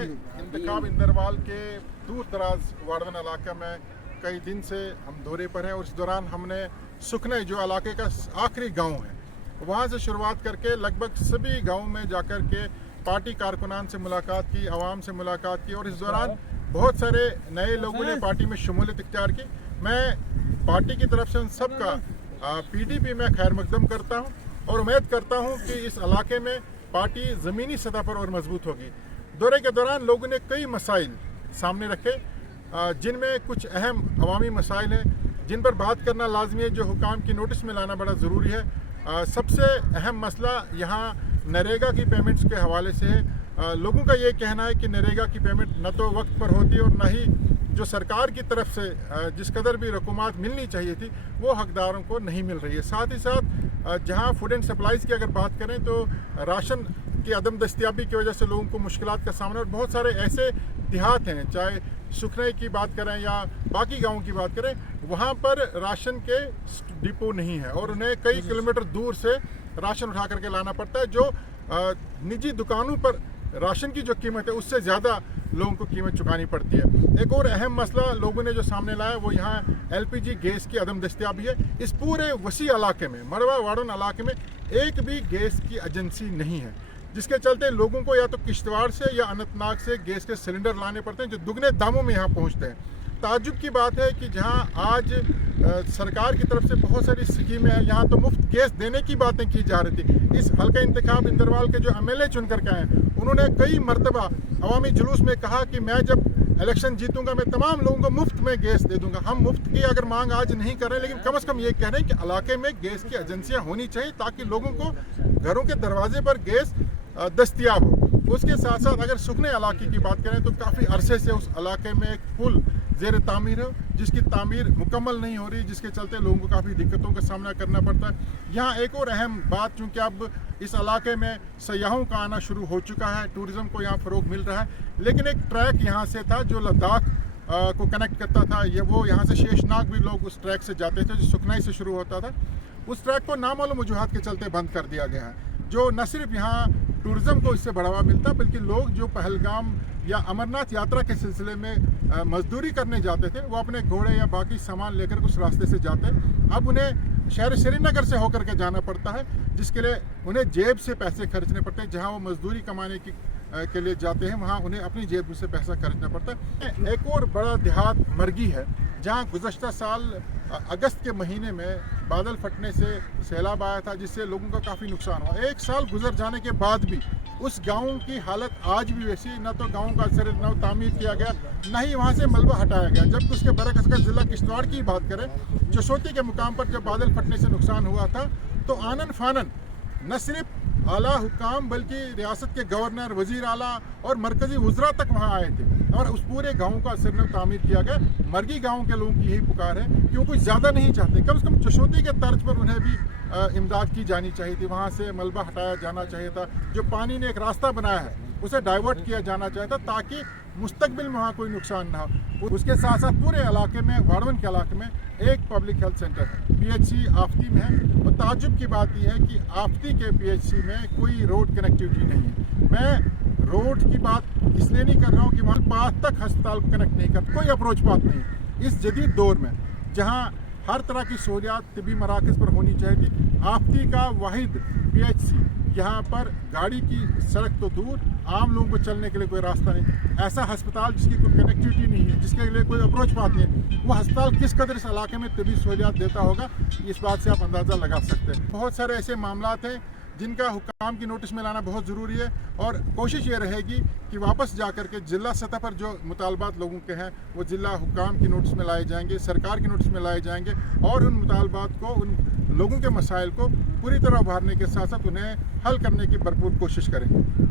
इंतखाब इंदरवाल के दूर दराज वाड़वन इलाका में कई दिन से हम दौरे पर हैं और इस दौरान हमने सुखने जो इलाके का आखिरी गांव है वहां से शुरुआत करके लगभग सभी गांवों में जाकर के पार्टी कारकुनान से मुलाकात की, आवाम से मुलाकात की और इस दौरान बहुत सारे नए लोगों ने पार्टी में शमूलियत इख्तियार की। मैं पार्टी की तरफ से उन सबका पीडीपी में खैर मकदम करता हूँ और उम्मीद करता हूँ कि इस इलाके में पार्टी ज़मीनी सतह पर और मजबूत होगी। दौरे के दौरान लोगों ने कई मसाइल सामने रखे जिनमें कुछ अहम अवामी मसाइल हैं जिन पर बात करना लाजमी है, जो हुकाम की नोटिस में लाना बड़ा ज़रूरी है। सबसे अहम मसला यहाँ नरेगा की पेमेंट्स के हवाले से है। लोगों का ये कहना है कि नरेगा की पेमेंट न तो वक्त पर होती और न ही जो सरकार की तरफ से जिस कदर भी रकूमात मिलनी चाहिए थी वो हकदारों को नहीं मिल रही है। साथ ही साथ जहां फूड एंड सप्लाईज़ की अगर बात करें तो राशन की अदम दस्तियाबी की वजह से लोगों को मुश्किलात का सामना, और बहुत सारे ऐसे देहात हैं, चाहे सुखने की बात करें या बाकी गाँवों की बात करें, वहाँ पर राशन के डिपो नहीं है और उन्हें कई किलोमीटर दूर से राशन उठा करके लाना पड़ता है, जो निजी दुकानों पर राशन की जो कीमत है उससे ज़्यादा लोगों को कीमत चुकानी पड़ती है। एक और अहम मसला लोगों ने जो सामने लाया वो यहाँ एलपीजी गैस की अदम दस्तियाबी है। इस पूरे वसी इलाके में, मड़वा वाड़न इलाके में एक भी गैस की एजेंसी नहीं है, जिसके चलते लोगों को या तो किश्तवाड़ से या अनंतनाग से गैस के सिलेंडर लाने पड़ते हैं जो दुगने दामों में यहाँ पहुँचते हैं। ताज्जुब की बात है कि जहाँ आज सरकार की तरफ से बहुत सारी स्कीमें हैं, यहाँ तो मुफ्त गैस देने की बातें की जा रही थी। इस हल्का इंतखाब इंदरवाल के जो एमएलए चुन करके आए उन्होंने कई मरतबा अवामी जुलूस में कहा कि मैं जब इलेक्शन जीतूंगा मैं तमाम लोगों को मुफ्त में गैस दे दूंगा। हम मुफ्त की अगर मांग आज नहीं कर रहे, लेकिन कम से कम ये कह रहे हैं कि इलाके में गैस की एजेंसियां होनी चाहिए ताकि लोगों को घरों के दरवाजे पर गैस दस्तियाब हो। उसके साथ साथ अगर सुखने इलाके की बात करें तो काफ़ी अरसे से उस इलाके में एक पुल ज़ेर तामीर है जिसकी तामीर मुकम्मल नहीं हो रही, जिसके चलते लोगों को काफ़ी दिक्कतों का सामना करना पड़ता है। यहाँ एक और अहम बात, चूँकि अब इस इलाके में सयाहों का आना शुरू हो चुका है, टूरिज़्म को यहाँ फ़रोग मिल रहा है, लेकिन एक ट्रैक यहाँ से था जो लद्दाख को कनेक्ट करता था, वो यहाँ से शेषनाग भी लोग उस ट्रैक से जाते थे जो सुखनाई से शुरू होता था। उस ट्रैक को नामालूम वजूहात के चलते बंद कर दिया गया है, जो न सिर्फ यहाँ टूरिज़्म को इससे बढ़ावा मिलता बल्कि लोग जो पहलगाम या अमरनाथ यात्रा के सिलसिले में मजदूरी करने जाते थे वो अपने घोड़े या बाकी सामान लेकर उस रास्ते से जाते, अब उन्हें शहर श्रीनगर से होकर के जाना पड़ता है, जिसके लिए उन्हें जेब से पैसे खर्चने पड़ते हैं। जहां वो मजदूरी कमाने के लिए जाते हैं वहां उन्हें अपनी जेब से पैसा खर्चना पड़ता है। एक और बड़ा देहात मरगी है जहां गुज़श्ता साल अगस्त के महीने में बादल फटने से सैलाब आया था जिससे लोगों का काफ़ी नुकसान हुआ। एक साल गुजर जाने के बाद भी उस गांव की हालत आज भी वैसी, न तो गांव का सर न तामीर किया गया, न ही वहां से मलबा हटाया गया। जबकि उसके बरअक्स अगर ज़िला किश्तवाड़ की बात करें, जसोती के मुकाम पर जब बादल फटने से नुकसान हुआ था तो आनन फानन न सिर्फ आला हुकाम बल्कि रियासत के गवर्नर, वजीर आला और मरकजी वज़रा तक वहाँ आए थे और उस पूरे गांव का सिर तामीर किया गया। मरगी गांव के लोगों की यही पुकार है कि वो कुछ ज़्यादा नहीं चाहते, कम से कम जसोती के तर्ज पर उन्हें भी इमदाद की जानी चाहिए थी, वहाँ से मलबा हटाया जाना चाहिए था, जो पानी ने एक रास्ता बनाया है उसे डाइवर्ट किया जाना चाहिए था ताकि मुस्तकबिल में वहाँ कोई नुकसान ना हो। उसके साथ साथ पूरे इलाके में, वाड़वन के इलाके में एक पब्लिक हेल्थ सेंटर है, पीएचसी आफ्ती में है और ताज्जुब की बात यह है कि आफ्ती के पीएचसी में कोई रोड कनेक्टिविटी नहीं है। मैं रोड की बात इसलिए नहीं कर रहा हूँ कि वहाँ पाथ तक अस्पताल को कनेक्ट नहीं कर, कोई अप्रोच पाथ नहीं। इस जदीद दौर में जहाँ हर तरह की सहूलियात तिबी मराकज़ पर होनी चाहिए थी, आफ्ती का वाहिद पीएचसी यहाँ पर गाड़ी की सड़क तो दूर, आम लोगों को चलने के लिए कोई रास्ता नहीं, ऐसा अस्पताल जिसकी कोई कनेक्टिविटी नहीं है, जिसके लिए कोई अप्रोच पाथ नहीं है, वो अस्पताल किस कदर इस इलाके में तिबी सहूलियात देता होगा, इस बात से आप अंदाज़ा लगा सकते हैं। बहुत सारे ऐसे मामलात हैं जिनका हुकाम की नोटिस में लाना बहुत ज़रूरी है और कोशिश ये रहेगी कि वापस जाकर के ज़िला सतह पर जो मुतालबात लोगों के हैं वो ज़िला हुकाम की नोटिस में लाए जाएंगे, सरकार की नोटिस में लाए जाएंगे और उन मुतालबात को, उन लोगों के मसाइल को पूरी तरह उभारने के साथ साथ उन्हें हल करने की भरपूर कोशिश करेंगे।